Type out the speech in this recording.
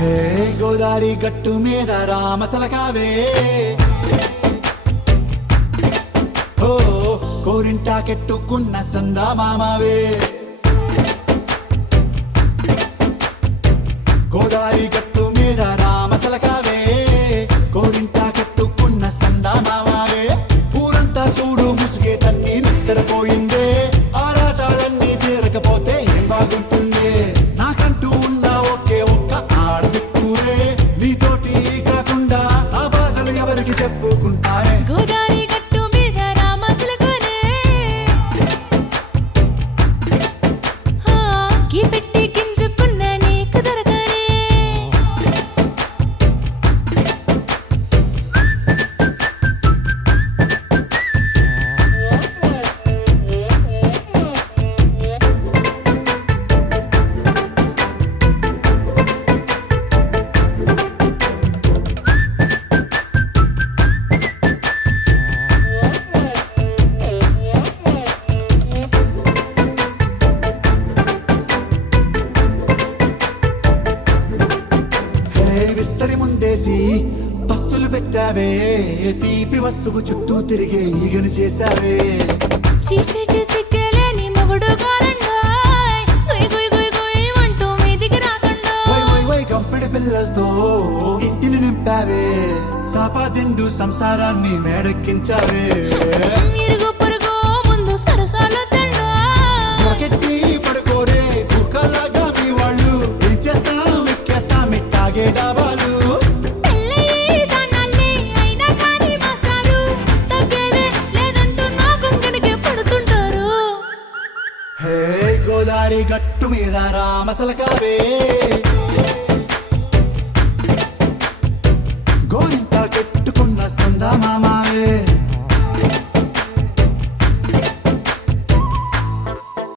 హే గోదారి గట్టు మీద రామసలకావే ఓ కోరింటాకెట్టుకున్న సందా మామావే గోదారి గట్టు మీద రామసలకావే కోరింటాకెట్టుకున్న సందా మామావే ఊరంతా చూడు ముసుగే తన్ని నిద్రపోయిందే ఆరాటాలన్నీ తీరకపోతే ఏం బాగుంటుందే నాకంటూ ఉన్న ఒకే ఒక్క ఆడదిక్కురే నీతోటి కాకుండా ఆ బాధలు ఎవరికి చెప్పుకుంటారే గోదారి గట్టు మీద రామసలకనే కీ పెట్టి గింజుకున్న నీకు దొరకనే విస్తరి ముందేసి పస్తులు పెట్టావే తీపి వస్తువు చుట్టూ తిరిగే ఈగను చేశావే చీచీ చేసి కేలేని మొగుడు గారండాయ్ గుయ్ గుయ్ గుయ్ గుయ్ అంటూ మీదికి రాకండా వై వై వై గంపెడి పిల్లలతో ఇంటిని నింపావే సాపాదిండు సంసారాన్ని మేడెక్కించావే ఇరుగు పొరుగు ముందు సరసాలు తండా మొరకెట్టి పడుకోరే కుక్కలాగా మీ వాళ్ళు ఏం చేస్తాం ఎక్కేస్తాం ఇట్టాగే డాబాలు పెళ్ళయి సన్నాల్ని అయినా కానీ మాస్తారు తగ్గేదే లేదంటూ నా కొంగనకే పడుతుంటారు హే గోదారి గట్టు మీద రామసలకావే